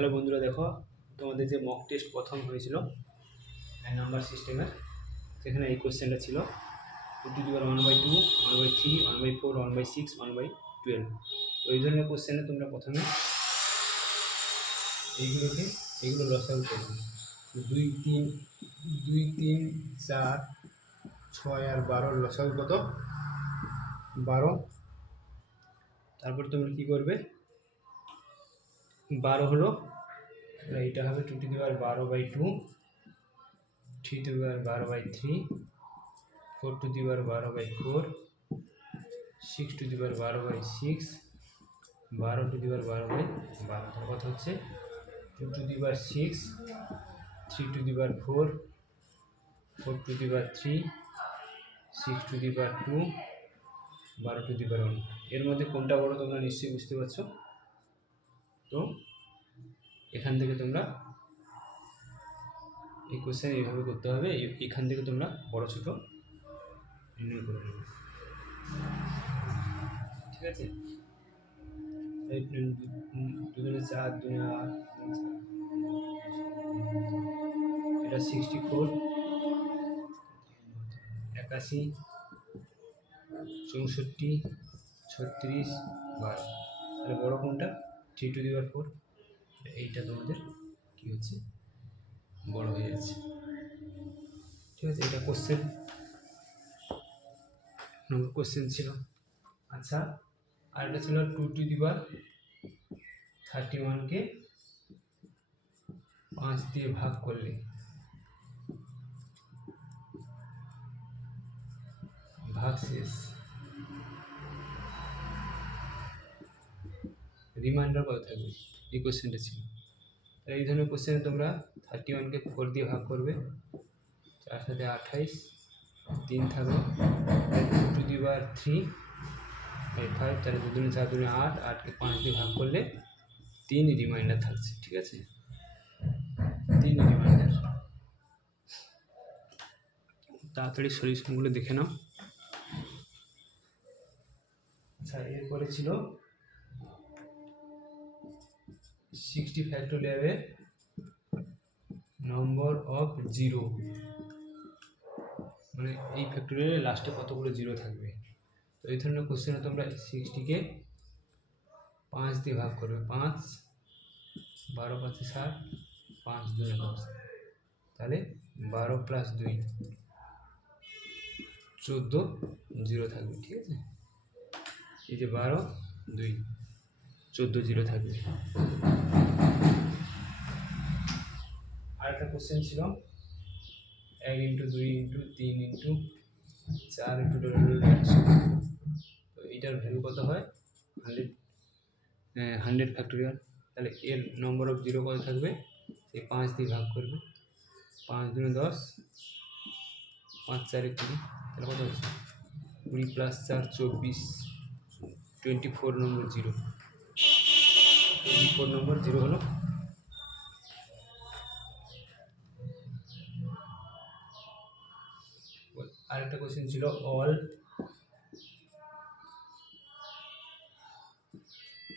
Hello বন্ধুরা, দেখো তোমাদের যে মক টেস্ট প্রথম হয়েছিল নাম্বার সিস্টেমের, সেখানে এই কোশ্চেনটা ছিল 2^1/2, 1/3, 1/4, 1/6, 1/12। তো এই ধরনের কোশ্চেনে তোমরা প্রথমে এইগুলো লসাগু করবে। 2, 3, 4, 6 আর 12 লসাগু কত? 12। তারপর তোমরা কি করবে? 12 হলো, এইটা হবে 2^12/2, 3^12/3, 4^12/4, 6^12/6, 12^12/12। তার কথা হচ্ছে 2^6, 3^4, 4^3, 6^2, 12^1। এর মধ্যে কোনটা বড় তোমরা নিশ্চয়ই বুঝতে পারছো। তো এখান থেকে তোমরা এই কোশ্চেন এইভাবে করতে হবে, এখান থেকে তোমরা বড় ছোট নির্ণয় করে নেবে, ঠিক আছে? 2×4, 2×8, এটা 64, 81, 64, 36, 12। তাহলে বড় কোনটা? 3^4। এইটা তোমাদের কি হচ্ছে? বড় হয়ে যাচ্ছে, ঠিক আছে? এটা কোশ্চেন ছিল। আচ্ছা, আর এটা ছিল 2^31কে 5 দিয়ে ভাগ করলে ভাগশেষ রিমাইন্ডার কত থাকবে? এই কোশ্চেনটা ছিল। এই ধরনের কোশ্চেনে তোমরা 31কে 4 দিয়ে ভাগ করবে, 4 সাথে 28, 3 থাকবে, 2^3, 5, তাহলে 2×4, 8, 8কে 5 দিয়ে ভাগ করলে 3 রিমাইন্ডার থাকছে, ঠিক আছে? 3 রিমাইন্ডার। তাড়াতাড়ি সলিউশনগুলো দেখে নাও। আচ্ছা, এরপরে ছিল 60 ফ্যাক্টোরিয়ালের নম্বর অফ জিরো, মানে এই ফ্যাক্টোরিয়ালের লাস্টে কতগুলো জিরো থাকবে। তো এই ধরনের কোশ্চেনে তোমরা 60কে 5 দিয়ে ভাগ করবে, 5, 12 × 5 = 60, 5 × 2 = 10, তাহলে 12 + 2 14 জিরো থাকবে, ঠিক আছে? এই যে 12, 2, 14 জিরো থাকবে। আরেকটা কোশ্চেন ছিল 1 × 2 × 3 × 4 × 100। তো এইটার ভ্যালু কত হয়? 100 ফ্যাক্টোরিয়াল। তাহলে এর নম্বর অফ জিরো কত থাকবে? এই 5 দিয়ে ভাগ করবে, 5 × 10, 5 × 4 = 20, তাহলে কত হচ্ছে? 20 + 4 = 24, 24 নম্বর জিরো। 24 নম্বর জিরো হলো। আরেকটা কোশ্চেন ছিল all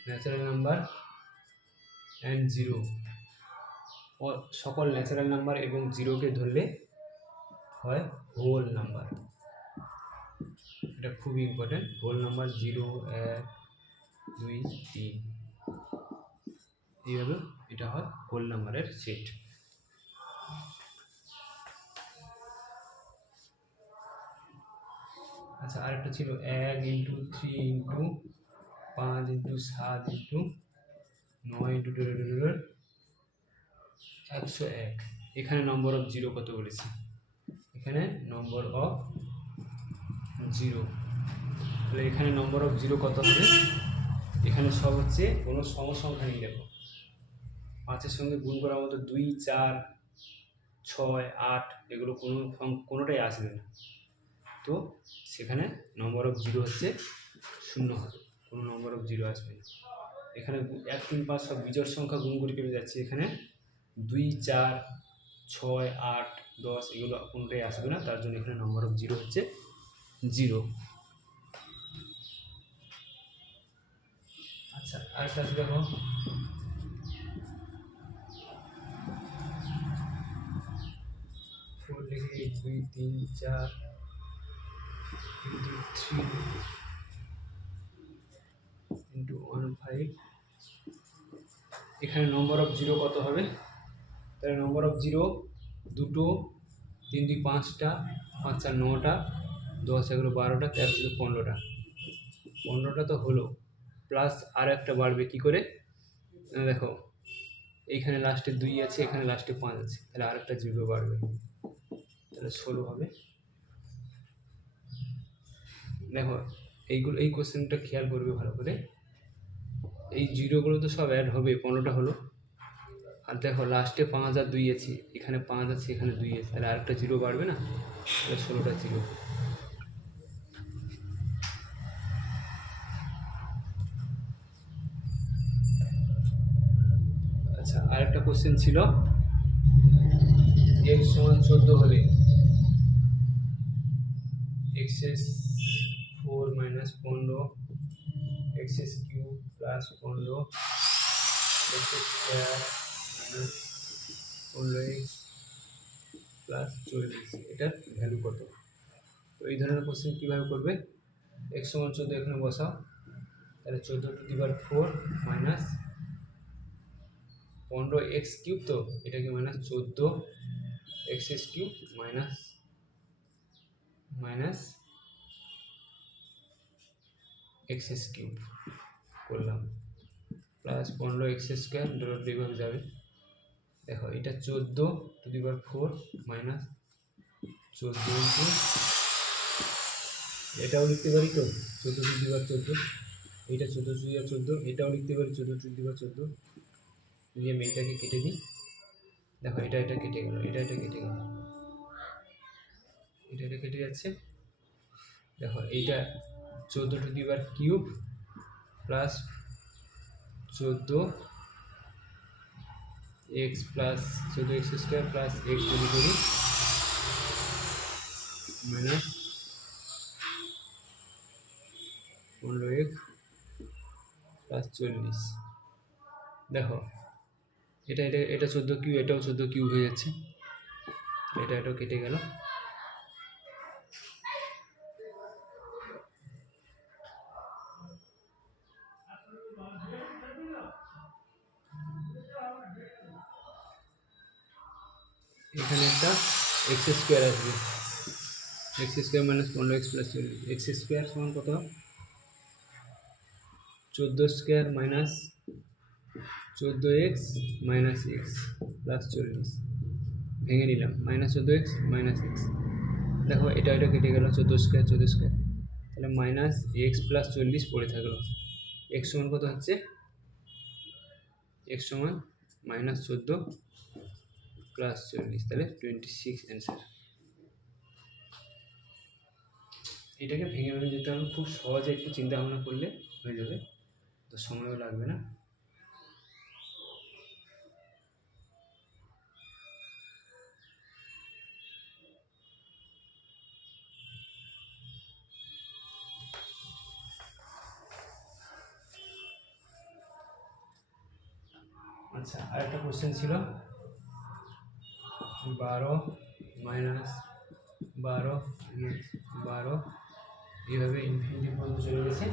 natural number and zero, সকল ন্যাচারাল নাম্বার এবং জিরোকে ধরলে হয় হোল নাম্বার। এটা খুবই ইম্পর্টেন্ট। হোল নাম্বার 0, 1, 2, 3, এইভাবে এটা হয় হোল নাম্বারের সেট। আচ্ছা, আরেকটা ছিল 1 × 3 × 5 × 7 × 9 × 101। এখানে নম্বর অফ জিরো কত বলেছি? এখানে নম্বর অফ জিরো, তাহলে এখানে নম্বর অফ জিরো কত হবে? এখানে সব হচ্ছে কোনো সমসংখ্যা নেই। দেখো 5-এর সঙ্গে গুণ করার মতো 2, 4, 6, 8 এগুলো কোনোটাই আসবে না। তো সেখানে নম্বর অফ জিরো হচ্ছে 0 হবে, কোনো নম্বর অফ জিরো আসবে না। এখানে 1, 3, 5 সব বিজোড় সংখ্যা গুণ করে কেটে যাচ্ছে, এখানে 2, 4, 6, 8, 10 এগুলো কোনোটাই আসবে না, তার জন্য এখানে নম্বর অফ জিরো হচ্ছে 0। আচ্ছা, আরেকটা আছে দেখো করলে 1 2 3 4 into 3 into 1 5। এখানে নম্বর অফ জিরো কত হবে? তাহলে নম্বর অফ জিরো দুটো, 3 2 5টা, 5 4 9টা, 10 11 12টা, 13 14 15টা। 15টা তো হলো, প্লাস আর একটা বাড়বে কি করে? দেখো এইখানে লাস্টে 2 আছে, এখানে লাস্টে 5 আছে, তাহলে আর একটা জিরো বাড়বে, তাহলে 16 হবে। দেখো এইগুলো, এই কোশ্চেনটা খেয়াল করবে ভালো করে, এই জিরোগুলো তো সব অ্যাড হবে, 15টা হলো। আর দেখো লাস্টে 5 আর 2 আছে, এখানে 5 আছে, এখানে 2 আছে, তাহলে আরেকটা জিরো বাড়বে না, তাহলে 16টা জিরো। আচ্ছা, আরেকটা কোশ্চেন ছিল, x সমান 14 হলে x = 4 - 15 x³ + 15 x² - 15x + 40, এটার ভ্যালু কত? তো এই ধরনের কোশ্চেন কীভাবে করবে? x সমান 14 এখানে বসাও, তাহলে 14⁴ মাইনাস 15x³ তো এটাকে মাইনাস 14x³ মাইনাস x³ করলাম, প্লাস 15x² ডট এইভাবে যাবে। দেখো এটা 14⁴ মাইনাস 14 এটাও লিখতে পারি তো 14⁴, এইটা 14⁴, এটাও লিখতে পারি 14⁴। দিয়ে আমি এটাকে কেটে দিই, দেখো এটা কেটে গেল, এটা কেটে গেল, এটা কেটে যাচ্ছে। দেখো এইটা 14³ plus 14x plus 14x² plus x যদি করি মাইনাস 15x প্লাস 40। দেখো এটা 14³ এটাও 14³ হয়ে যাচ্ছে, এটাও কেটে গেল। এখানে একটা x² আসবে, x² minus 15x plus 40, x² সমান কত? 14² minus 14x minus x plus 40, ভেঙে নিলাম, মাইনাস 14x মাইনাস x। দেখো এটা কেটে গেল, 14², তাহলে মাইনাস x প্লাস 40 পড়ে থাকলো। x সমান কত হচ্ছে? x সমান মাইনাস 14 প্লাস 40, তাহলে 26 অ্যান্সার। এটাকে ভেঙে যেতে হবে, খুব সহজে একটু চিন্তা ভাবনা করলে হয়ে যাবে, তো সময়ও লাগবে না। আচ্ছা, আরেকটা কোশ্চেন ছিল, 12 মাইনাস 12 এইভাবে ইনফিনিটি পর্যন্ত চলে গেছে।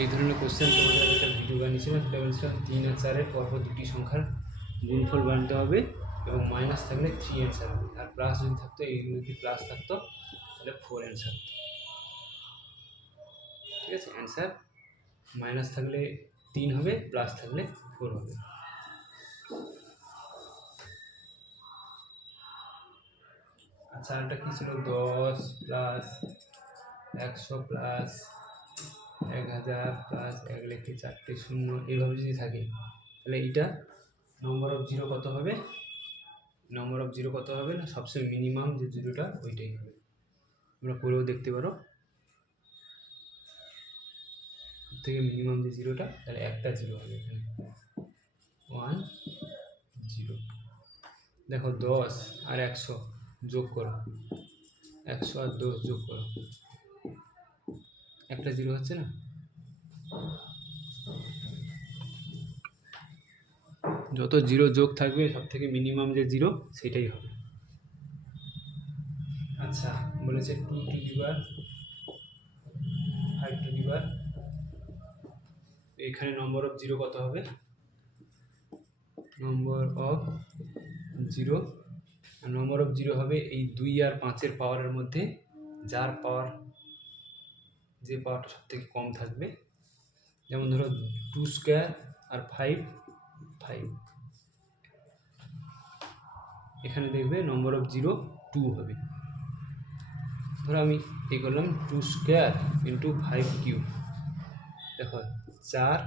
এই ধরনের কোশ্চেন তোমাদের একটা ভিডিও বানিয়েছিলাম, সেটা বলছিলাম 3 আর 4-এর পরপর দুটি সংখ্যার গুণফল বানাতে হবে এবং মাইনাস থাকলে 3 অ্যান্সার হবে, আর প্লাস যদি থাকতো, এইগুলো যদি প্লাস থাকতো তাহলে 4 অ্যান্সার। ঠিক আছে, অ্যান্সার মাইনাস থাকলে 3 হবে, প্লাস থাকলে 4 হবে। আচ্ছা, আরেকটা কী ছিল, 10 প্লাস 100 প্লাস 1000 প্লাস 1 লিখে 4টে শূন্য, এইভাবে যদি থাকে তাহলে এইটা নম্বর অফ জিরো কত হবে? নম্বর অফ জিরো কত হবে না, সবসময় মিনিমাম যে জিরোটা ওইটাই হবে। তোমরা করেও দেখতে পারো, থেকে মিনিমাম যে জিরোটা, তাহলে একটা জিরো হবে এখানে, 1 0। দেখো 10 আর 100 যোগ করো, 100 আর 10 যোগ করো, একটা জিরো হচ্ছে না? যত জিরো যোগ থাকবে সব থেকে মিনিমাম যে জিরো সেটাই হবে। আচ্ছা বলেছে 2^5 এখানে নম্বর অফ জিরো কত হবে? নম্বর অফ জিরো হবে এই 2 আর 5-এর পাওয়ারের মধ্যে যার পাওয়ার, যে পাওয়ারটা সব থেকে কম থাকবে। যেমন ধরো 2² আর 5 এখানে দেখবে নম্বর অফ জিরো 2 হবে। ধরো আমি এই করলাম 2² × 5³ দেখো 4